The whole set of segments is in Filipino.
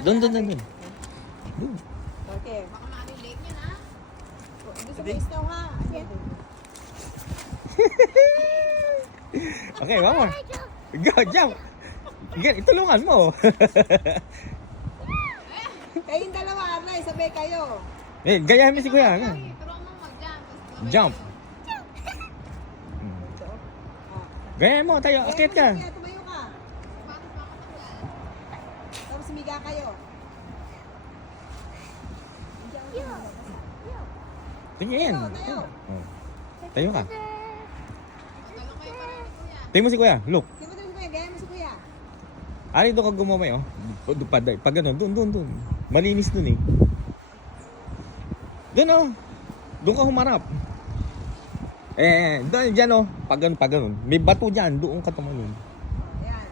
Doon. Doon. Okay. Baka marilig yun, ha? Gusto mo isnaw ha? Ayan. Okay, vamos. Go, jump. Itulungan mo. Kayong dalawa, Arnay, sabay kayo. Gayahin mo si Kuya. Turo mo mag-jump. Jump. Ito. Gayahin mo, tayo. Akit ka. Kaya tumayo ka. Tapos sumiga kayo. Tingin. Tayo. Tayo ka. Talo kayo pa rin ni Kuya. Tingin mo si Kuya. Look. Di mo din kuya, gaya mo si kuya. Ari, doon ka gumamay, oh. Pag ganun, doon. Malinis doon, eh. Doon, oh. Doon ka humarap. Doon, dyan, oh. Pag ganun. May bato dyan, doon ka tumalun. Ayan.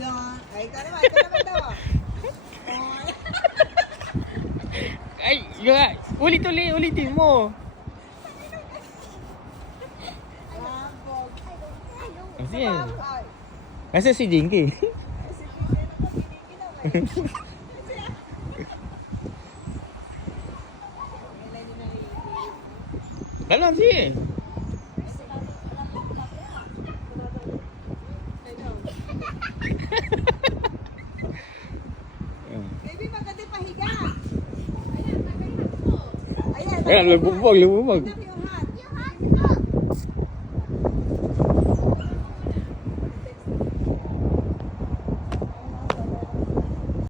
John. Ay, ikaw naman daw. Ay, ulitin mo. Kasi, kasi si Jinky. Dalam sih. Baby, maganda pahiga. Ayan, nagayat mo. Ayan. Lumubog. Tingnan mo